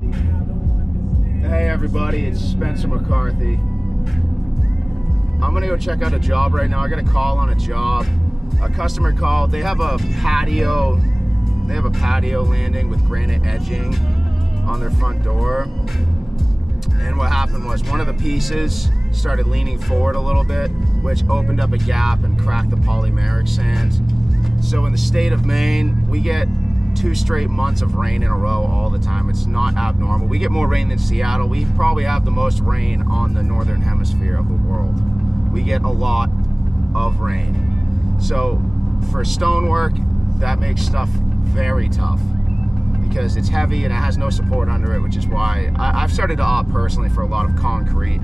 Hey everybody, it's Spencer McCarthy. I'm gonna go check out a job right now. I got a call on a job. A customer called. They have a patio. They have a patio landing with granite edging on their front door. And what happened was one of the pieces started leaning forward a little bit, which opened up a gap and cracked the polymeric sand. So in the state of Maine, we get 2 straight months of rain in a row all the time. It's not abnormal. We get more rain than Seattle. We probably have the most rain on the northern hemisphere of the world. We get a lot of rain. So for stonework, that makes stuff very tough because it's heavy and it has no support under it, which is why I've started to opt personally for a lot of concrete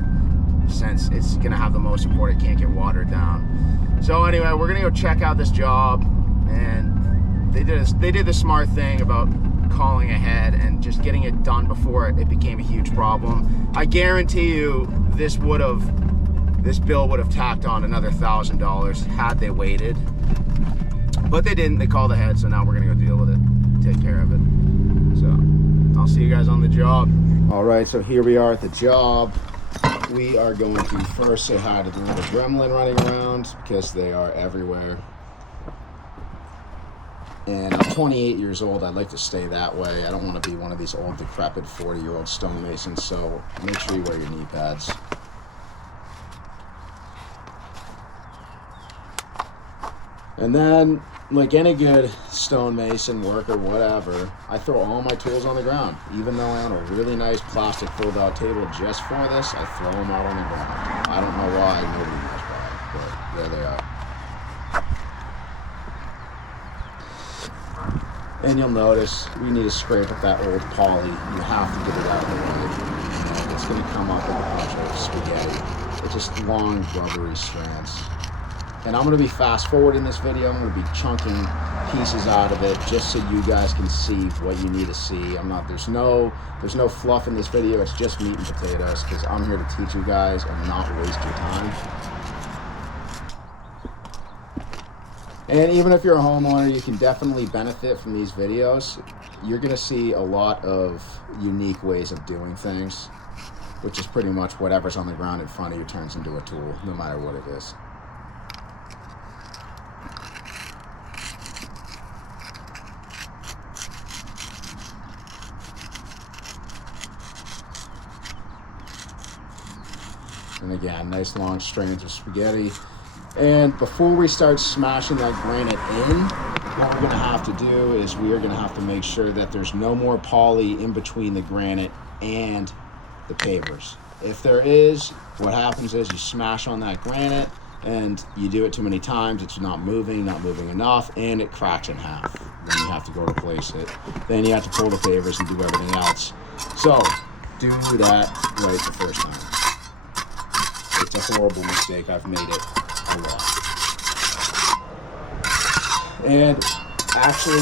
since it's gonna have the most support. It can't get watered down. So anyway, we're gonna go check out this job, and they did the smart thing about calling ahead and just getting it done before it became a huge problem. I guarantee you this bill would have tacked on another $1,000 had they waited. But they didn't. They called ahead, so now we're gonna go deal with it, take care of it. So I'll see you guys on the job. All right, so here we are at the job. We are going to first say hi to the little gremlin running around because they are everywhere. And I'm 28 years old. I'd like to stay that way. I don't want to be one of these old, decrepit 40-year-old stonemasons, so make sure you wear your knee pads. And then, like any good stonemason, worker, whatever, I throw all my tools on the ground. Even though I own a really nice plastic fold-out table just for this, I throw them out on the ground. I don't know why, nobody knows why, but there they are. And you'll notice we need to scrape up that old poly. You have to get it out of the way. It's going to come up with a bunch of spaghetti. It's just long, rubbery strands. And I'm going to be fast forward in this video. I'm going to be chunking pieces out of it just so you guys can see what you need to see. There's no fluff in this video. It's just meat and potatoes because I'm here to teach you guys and not waste your time. And even if you're a homeowner, you can definitely benefit from these videos. You're going to see a lot of unique ways of doing things, which is pretty much whatever's on the ground in front of you turns into a tool, no matter what it is. And again, nice long strands of spaghetti. And before we start smashing that granite in, what we're going to have to do is we are going to have to make sure that there's no more poly in between the granite and the pavers. If there is, what happens is you smash on that granite and you do it too many times, it's not moving enough, and it cracks in half. Then you have to go replace it. Then you have to pull the pavers and do everything else. So do that right the first time. It's a horrible mistake. I've made it a lot. And actually,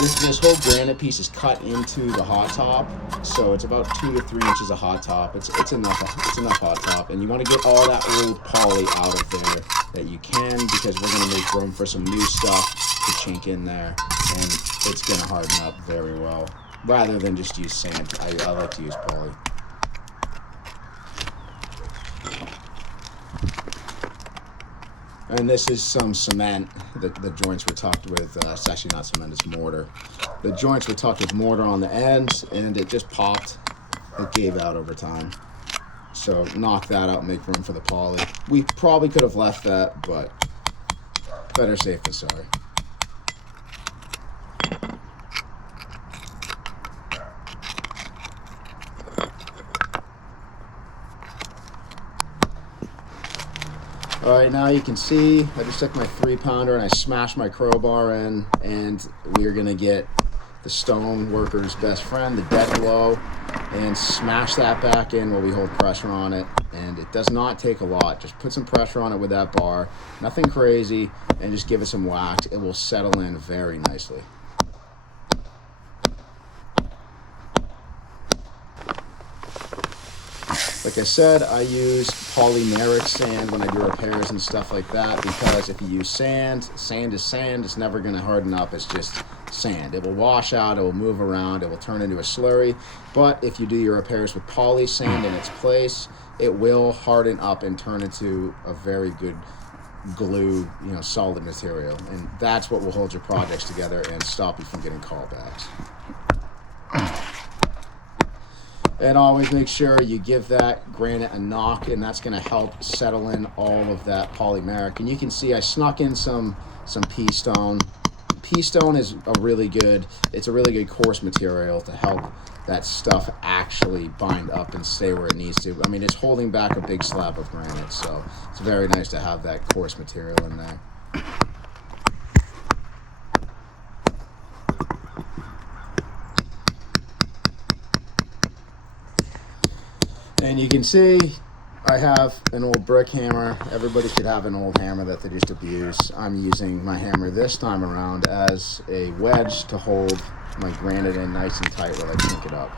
this whole granite piece is cut into the hot top, so it's about 2 to 3 inches of hot top. It's enough hot top, and you want to get all that old poly out of there that you can, because we're going to make room for some new stuff to chink in there, and it's going to harden up very well. Rather than just use sand, I like to use poly. And this is some cement. The joints were tucked with, it's actually not cement, it's mortar. The joints were tucked with mortar on the ends, and it just popped. It gave out over time. So knock that out and make room for the poly. We probably could have left that, but better safe than sorry. All right, now you can see I just took my 3-pounder and I smashed my crowbar in, and we're gonna get the stone worker's best friend, the dead blow, and smash that back in while we hold pressure on it. And it does not take a lot. Just put some pressure on it with that bar, nothing crazy, and just give it some wax. It will settle in very nicely. Like I said, I use polymeric sand when I do repairs and stuff like that, because if you use sand, sand is sand, it's never going to harden up. It's just sand. It will wash out, it will move around, it will turn into a slurry. But if you do your repairs with poly sand in its place, it will harden up and turn into a very good glue, solid material. And that's what will hold your projects together and stop you from getting callbacks. And always make sure you give that granite a knock, and that's going to help settle in all of that polymeric. And you can see I snuck in some pea stone. Pea stone is a really good coarse material to help that stuff actually bind up and stay where it needs to. I mean, it's holding back a big slab of granite, so it's very nice to have that coarse material in there. And you can see I have an old brick hammer. Everybody should have an old hammer that they just abuse. I'm using my hammer this time around as a wedge to hold my granite in nice and tight while I kink it up.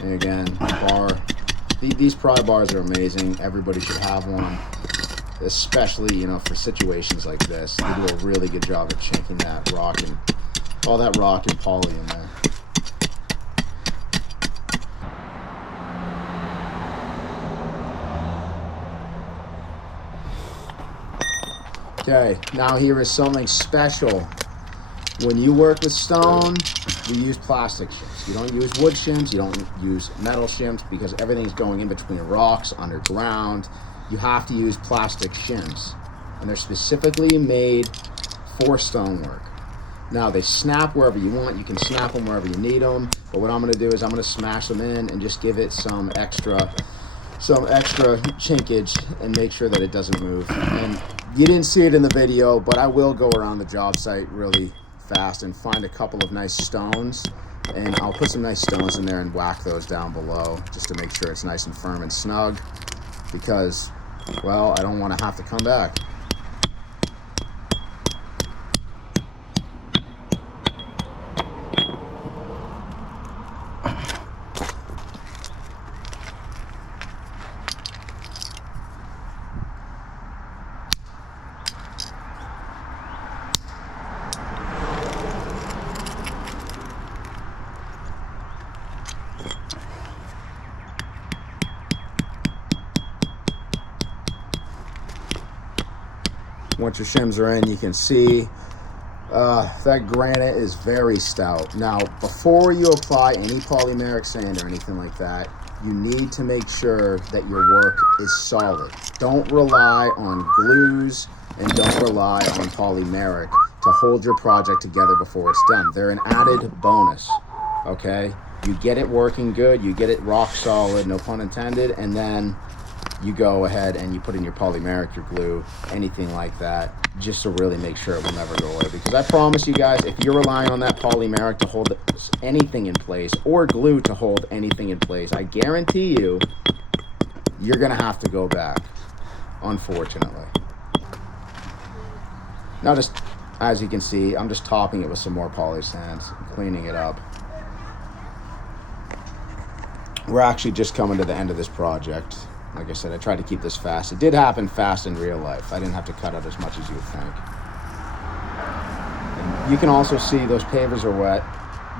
And again, these pry bars are amazing. Everybody should have one, especially for situations like this. They do a really good job of chinking that rock and all that rock and poly in there. Okay, now here is something special. When you work with stone, you use plastic shims. You don't use wood shims, you don't use metal shims, because everything's going in between rocks, underground. You have to use plastic shims. And they're specifically made for stonework. Now they snap wherever you want. You can snap them wherever you need them. But what I'm going to do is I'm going to smash them in and just give it some extra chinkage and make sure that it doesn't move. And you didn't see it in the video, but I will go around the job site really fast and find a couple of nice stones, and I'll put some nice stones in there and whack those down below just to make sure it's nice and firm and snug, because, well, I don't want to have to come back. Once your shims are in, you can see that granite is very stout. Now, before you apply any polymeric sand or anything like that, you need to make sure that your work is solid. Don't rely on glues and don't rely on polymeric to hold your project together before it's done. They're an added bonus, okay? You get it working good, you get it rock solid, no pun intended, and then you go ahead and you put in your polymeric, your glue, anything like that, just to really make sure it will never go away. Because I promise you guys, if you're relying on that polymeric to hold anything in place, or glue to hold anything in place, I guarantee you, you're gonna have to go back, unfortunately. Now, just as you can see, I'm just topping it with some more poly sands, cleaning it up. We're actually just coming to the end of this project. Like I said, I tried to keep this fast. It did happen fast in real life. I didn't have to cut out as much as you would think. And you can also see those pavers are wet.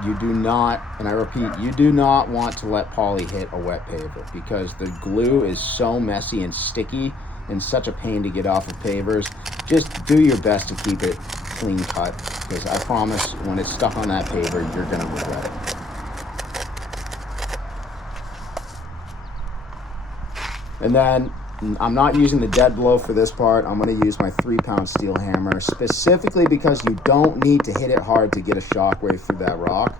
You do not, and I repeat, you do not want to let poly hit a wet paver, because the glue is so messy and sticky and such a pain to get off of pavers. Just do your best to keep it clean cut, because I promise when it's stuck on that paver, you're going to regret it. And then I'm not using the dead blow for this part. I'm going to use my 3-pound steel hammer, specifically because you don't need to hit it hard to get a shockwave through that rock.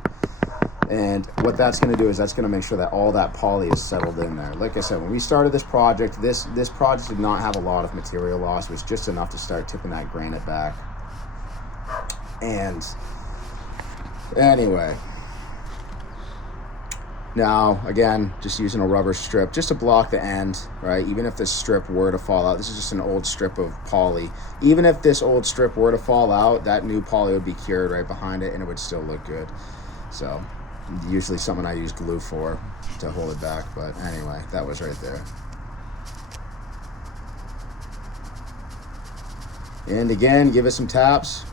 And what that's going to do is that's going to make sure that all that poly is settled in there. Like I said, when we started this project, this project did not have a lot of material loss. It was just enough to start tipping that granite back. And anyway, now, again, just using a rubber strip just to block the end, right? Even if this strip were to fall out, this is just an old strip of poly. Even if this old strip were to fall out, that new poly would be cured right behind it and it would still look good. So, usually something I use glue for to hold it back, but anyway, that was right there. And again, give it some taps.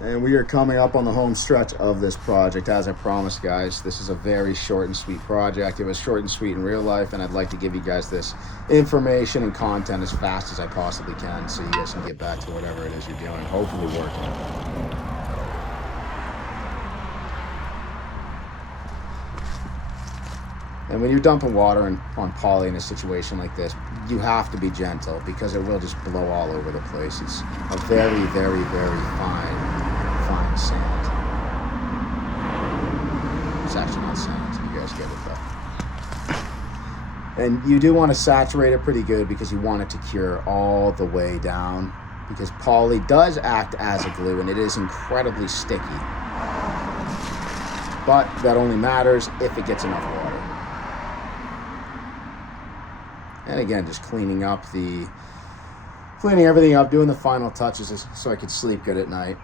And we are coming up on the home stretch of this project. As I promised, guys, this is a very short and sweet project. It was short and sweet in real life, and I'd like to give you guys this information and content as fast as I possibly can so you guys can get back to whatever it is you're doing, hopefully working. And when you're dumping water on poly in a situation like this, you have to be gentle because it will just blow all over the place. It's a very, very, very fine sand. It's actually not sand, you guys get it though. And you do want to saturate it pretty good because you want it to cure all the way down, because poly does act as a glue and it is incredibly sticky. But that only matters if it gets enough water. And again, just cleaning everything up, doing the final touches so I could sleep good at night.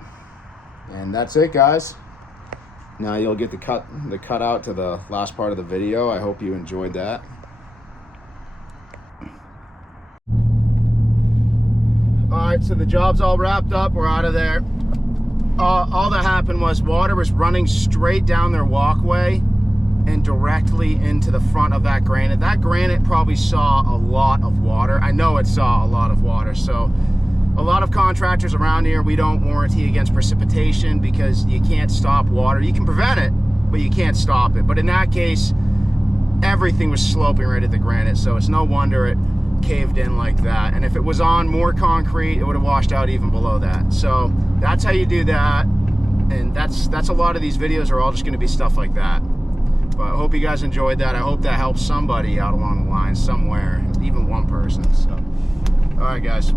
And that's it, guys. Now you'll get the cut out to the last part of the video. I hope you enjoyed that. All right, so the job's all wrapped up. We're out of there. All that happened was water was running straight down their walkway and directly into the front of that granite. That granite probably saw a lot of water. I know it saw a lot of water. So a lot of contractors around here, we don't warranty against precipitation because you can't stop water. You can prevent it, but you can't stop it. But in that case, everything was sloping right at the granite. So it's no wonder it caved in like that. And if it was on more concrete, it would have washed out even below that. So that's how you do that. And that's a lot of these videos are all just gonna be stuff like that. But I hope you guys enjoyed that. I hope that helps somebody out along the line somewhere, even one person. So, all right, guys.